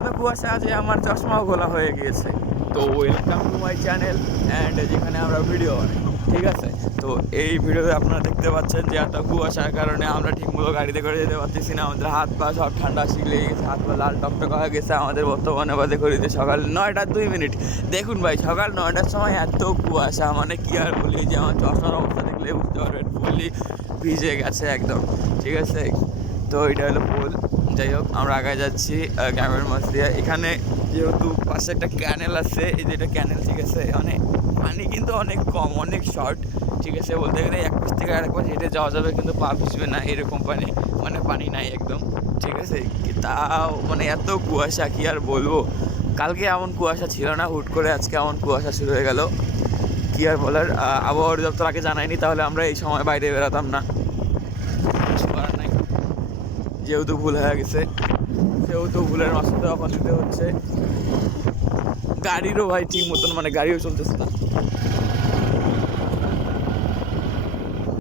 কুয়াশা যে আমার চশমাও খোলা হয়ে গিয়েছে। তো welcome to my channel and যেখানে আমরা ভিডিও বানাই, ঠিক আছে। তো এই ভিডিওতে আপনারা দেখতে পাচ্ছেন যে এত কুয়াশার কারণে আমরা ঠিকমতো গাড়িতে করে যেতে পারতেছি না। আমাদের হাত পা সব ঠান্ডা শিখলে গেছে, হাত পা লাল টকটক হয়ে গেছে। আমাদের বর্তমানে বাজে ঘড়িতে সকাল 9টা 2 মিনিট। দেখুন ভাই, সকাল 9টার সময় এত কুয়াশা, মানে কি আর বলি, যে আমার চশমার অবস্থা দেখলে বুঝতে পারবেন ফুললি ভিজে গেছে একদম, ঠিক আছে। তো এটা হলো ফুল। যাই হোক, আমরা আগে যাচ্ছি গ্রামের মাছ দিয়ে। এখানে যেহেতু পাশে একটা ক্যানেল আছে, এই যে এটা ক্যানেল, ঠিক আছে, মানে পানি কিন্তু অনেক কম, অনেক শর্ট, ঠিক আছে। বলতে গেলে এক পাশ থেকে আরেক পাশ হেঁটে যাওয়া যাবে, কিন্তু পা ভিজবে না, এরকম পানি, মানে পানি নাই একদম, ঠিক আছে। তাও মানে এত কুয়াশা, কি আর বলবো। কালকে এমন কুয়াশা ছিল না, হুট করে আজকে এমন কুয়াশা শুরু হয়ে গেল, কি আর বলার। আবহাওয়া অধিদপ্তর আগে জানায়নি, তাহলে আমরা এই সময় বাইরে বেরোতাম না। কিছু করার নাই, যেহেতু ভুল হয়ে গেছে সেহেতু ভুলের মাসুলটা এখন দিতে হচ্ছে। গাড়িরও ভাই ঠিক মতন, মানে গাড়িও চলতেছে না।